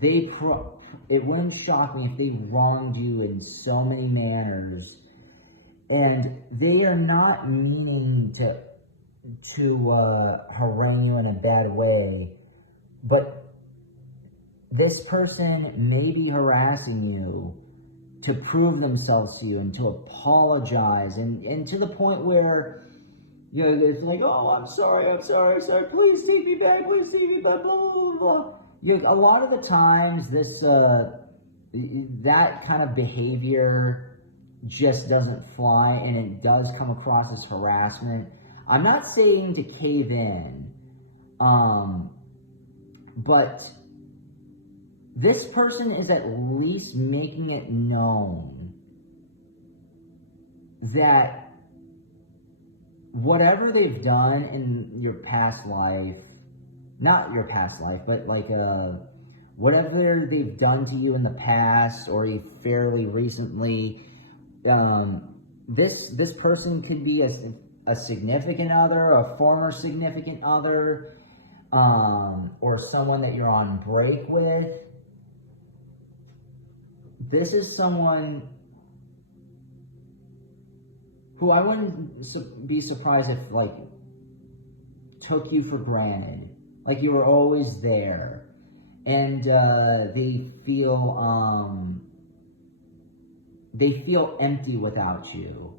It wouldn't shock me if they wronged you in so many manners, and they are not meaning to harangue you in a bad way, but this person may be harassing you to prove themselves to you and to apologize, and to the point where it's like, oh, I'm sorry, please take me back, blah, blah, blah, blah. A lot of the times this that kind of behavior just doesn't fly, and it does come across as harassment. I'm not saying to cave in, but this person is at least making it known that whatever they've done in your past life, not your past life, but like whatever they've done to you in the past or fairly recently, this person could be a significant other, a former significant other, or someone that you're on break with. This is someone who I wouldn't be surprised if, like, took you for granted. Like, you were always there. And they feel empty without you.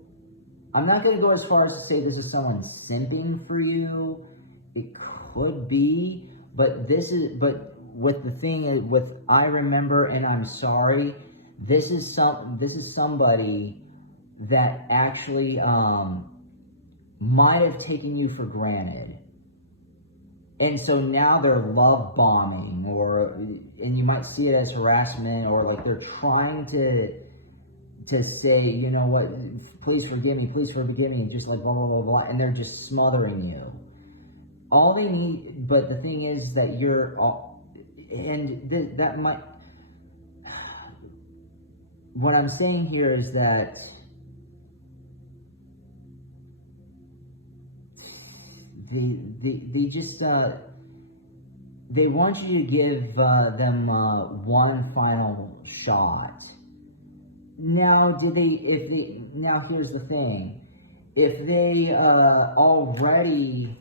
I'm not going to go as far as to say this is someone simping for you. It could be, but with the thing with I remember and I'm sorry, this is somebody that actually might have taken you for granted. And so now they're love bombing, and you might see it as harassment, or like they're trying to say, you know what, please forgive me, just like blah, blah, blah, blah, and they're just smothering you. all they need, but the thing is that you're all, and that might, what I'm saying here is that they just, they want you to give them one final shot. Now, now here's the thing. If they already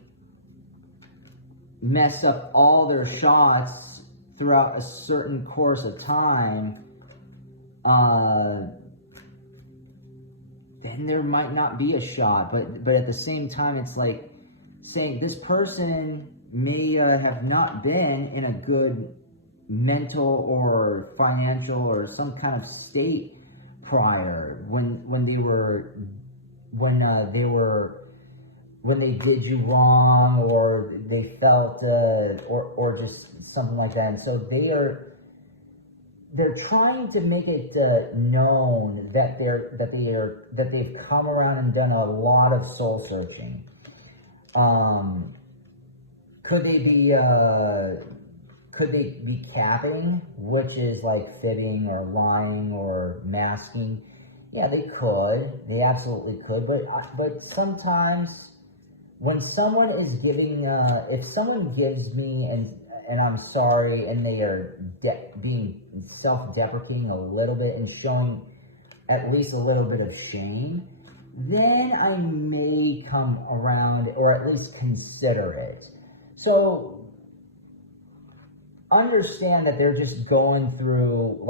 mess up all their shots throughout a certain course of time, then there might not be a shot. But at the same time, it's like saying this person may have not been in a good mental or financial or some kind of state prior when they did you wrong, or they felt or just something like that. And so they're trying to make it known that they've come around and done a lot of soul searching. Could they be capping, which is like fibbing or lying or masking? Yeah, they could. They absolutely could. But sometimes when someone is giving, if someone gives me and I'm sorry, and they are being self-deprecating a little bit and showing at least a little bit of shame, then I may come around or at least consider it. So understand that they're just going through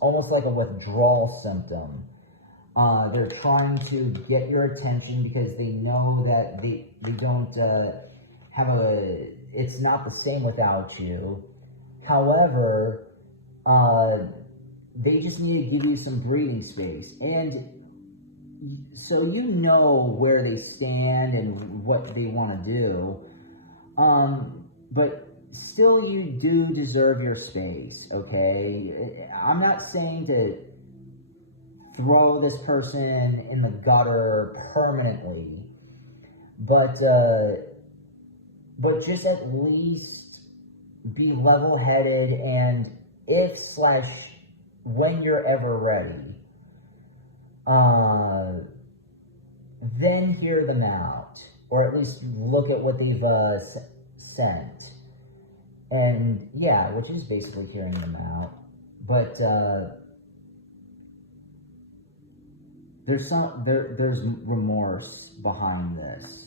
almost like a withdrawal symptom. They're trying to get your attention because they know that they don't it's not the same without you. However, they just need to give you some breathing space. And so you know where they stand and what they want to do. But still, you do deserve your space, okay? I'm not saying to throw this person in the gutter permanently, but just at least be level-headed, and when you're ever ready, then hear them out, or at least look at what they've sent. And yeah, which is basically hearing them out. But there's remorse behind this.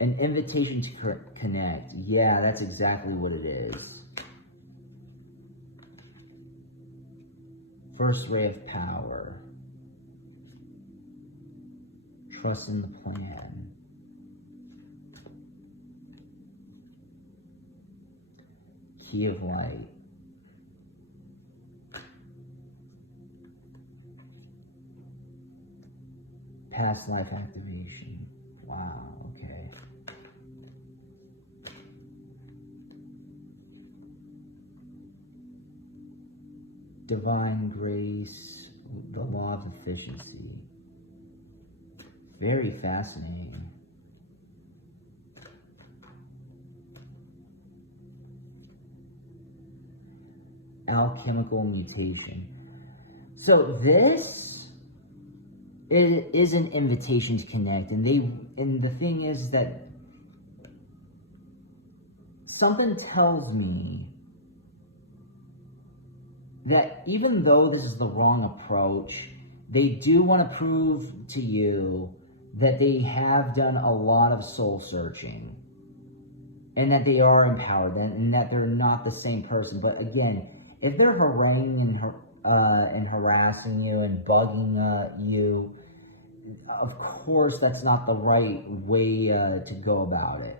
An invitation to connect. Yeah, that's exactly what it is. First ray of power. Trust in the plan. Key of light. Past life activation. Wow, okay. Divine grace, the law of efficiency. Very fascinating. Alchemical mutation. So this is an invitation to connect, and the thing is that something tells me that even though this is the wrong approach, they do want to prove to you that they have done a lot of soul searching, and that they are empowered, and that they're not the same person. But again, if they're haranguing and harassing you and bugging you, of course that's not the right way to go about it.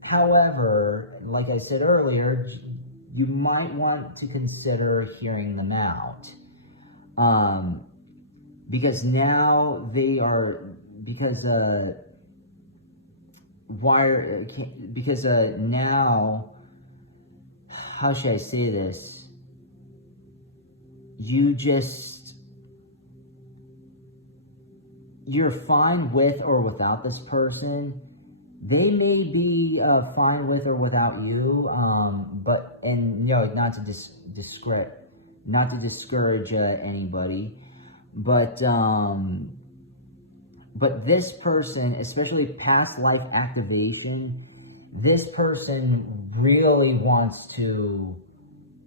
However, like I said earlier, you might want to consider hearing them out. Because now they are, now, how should I say this? you're fine with or without this person. They may be fine with or without you, but, and you know, not to discourage anybody, but this person, especially past life activation, this person really wants to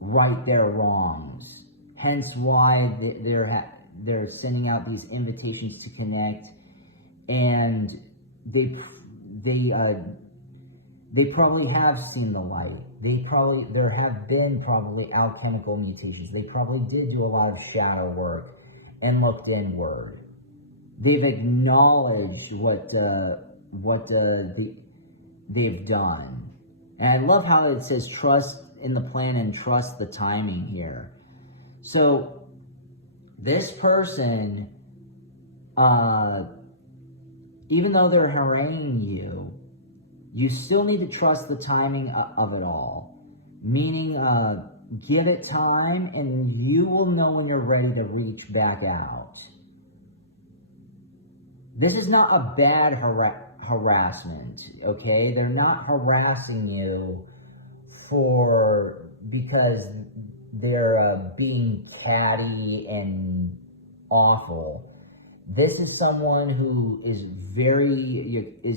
right their wrongs. Hence why they're sending out these invitations to connect, and they probably have seen the light. There have been probably alchemical mutations. They probably did do a lot of shadow work and looked inward. They've acknowledged what they've done. And I love how it says trust in the plan and trust the timing here. So this person, even though they're haranguing you, you still need to trust the timing of it all. Meaning, give it time and you will know when you're ready to reach back out. This is not a bad harassment, okay? They're not harassing you because they're being catty and awful. This is someone who is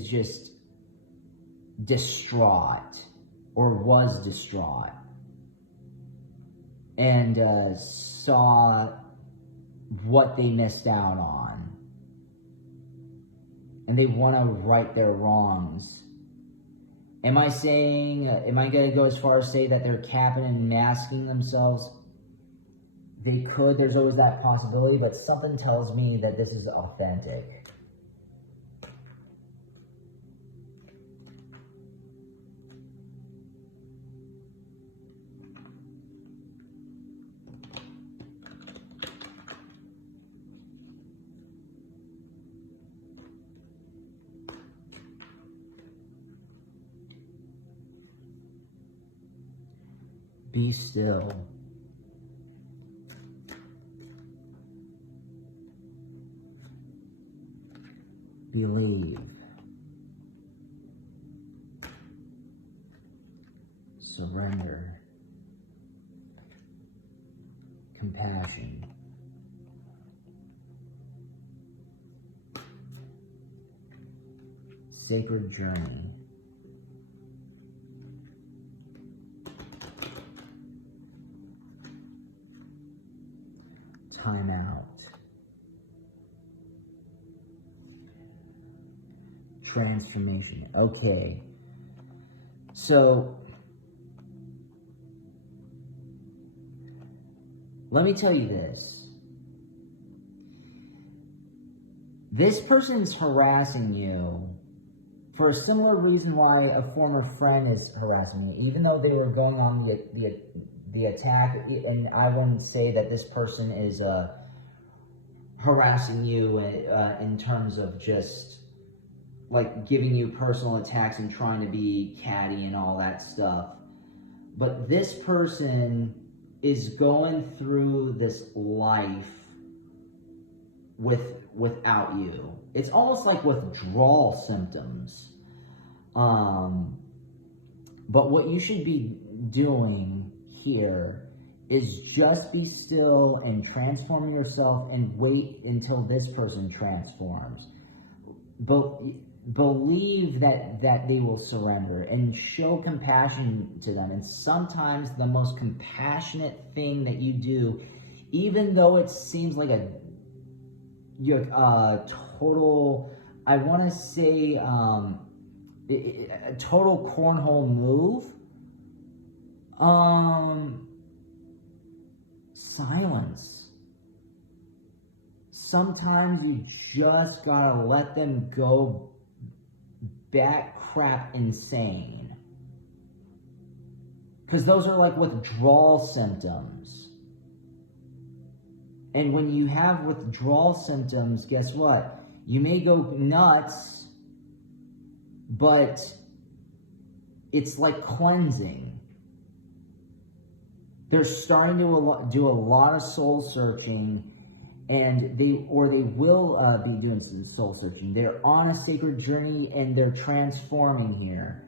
just distraught or was distraught and saw what they missed out on. And they want to right their wrongs. Am I going to go as far as say that they're capping and masking themselves? They could, there's always that possibility, but something tells me that this is authentic. Be still. Believe. Surrender. Compassion. Sacred journey. Time out. Transformation. Okay. So, let me tell you this. This person's harassing you for a similar reason why a former friend is harassing you, even though they were going on the attack, and I wouldn't say that this person is harassing you in terms of just like giving you personal attacks and trying to be catty and all that stuff. But this person is going through this life without you. It's almost like withdrawal symptoms. But what you should be doing here is just be still and transform yourself and wait until this person transforms. Believe that they will surrender and show compassion to them. And sometimes the most compassionate thing that you do, even though it seems like a total, I want to say a total cornhole move, silence. Sometimes you just gotta let them go bat crap insane, because those are like withdrawal symptoms. And when you have withdrawal symptoms, guess what? You may go nuts, but it's like cleansing. They're starting to do a lot of soul searching, and they will be doing some soul searching. They're on a sacred journey, and they're transforming here.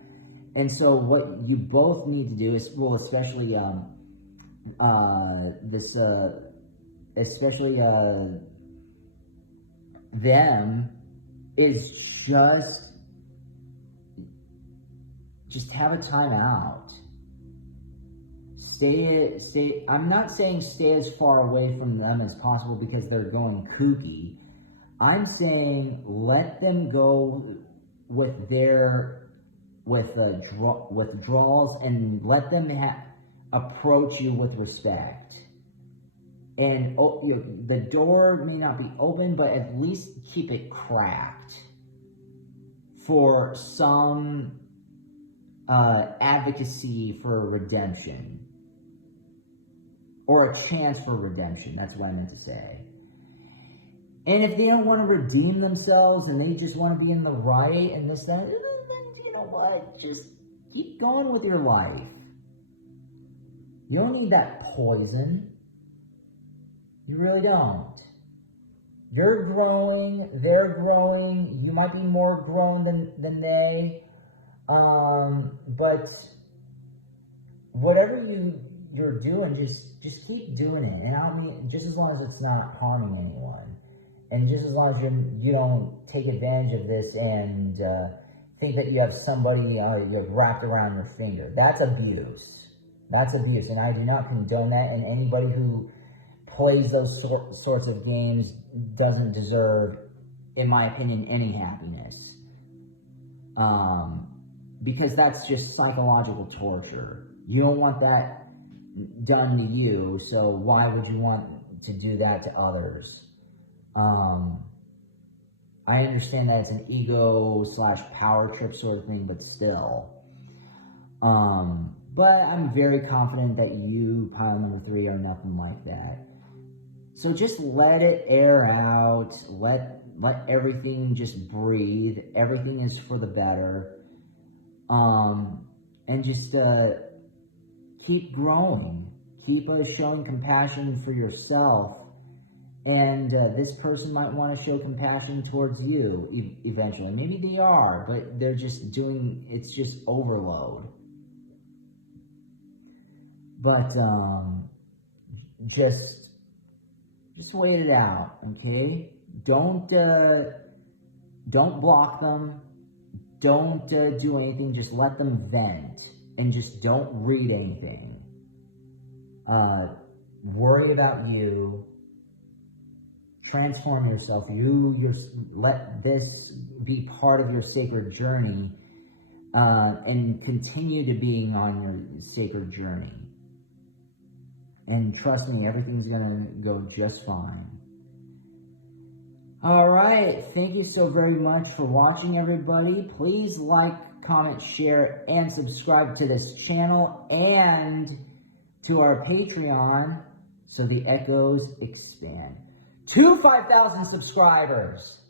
And so what you both need to do is, well, especially them, is just have a time out. Stay. I'm not saying stay as far away from them as possible because they're going kooky. I'm saying let them go with their withdrawals, and let them approach you with respect. And the door may not be open, but at least keep it cracked for some advocacy for redemption, or a chance for redemption. That's what I meant to say. And if they don't want to redeem themselves and they just want to be in the right and this, that, then you know what? Just keep going with your life. You don't need that poison. You really don't. You're growing, they're growing, you might be more grown than they, but whatever you're doing, just keep doing it. And I mean, just as long as it's not harming anyone, and just as long as you don't take advantage of this and think that you have somebody you've wrapped around your finger. That's abuse. That's abuse, and I do not condone that, and anybody who plays those sorts of games doesn't deserve, in my opinion, any happiness. Because that's just psychological torture. You don't want that done to you, so why would you want to do that to others? I understand that it's an ego/power trip sort of thing, but still. But I'm very confident that you, pile number 3, are nothing like that. So just let it air out. Let everything just breathe. Everything is for the better. And just keep growing. Keep showing compassion for yourself. And this person might want to show compassion towards you eventually. Maybe they are, but they're just doing, it's just overload. But just wait it out, okay? Don't block them. Don't do anything. Just let them vent, and just don't read anything. Worry about you. Transform yourself. Let this be part of your sacred journey, and continue to being on your sacred journey. And trust me, everything's gonna go just fine. All right, thank you so very much for watching, everybody. Please like, comment, share, and subscribe to this channel and to our Patreon so the echoes expand. To 5,000 subscribers!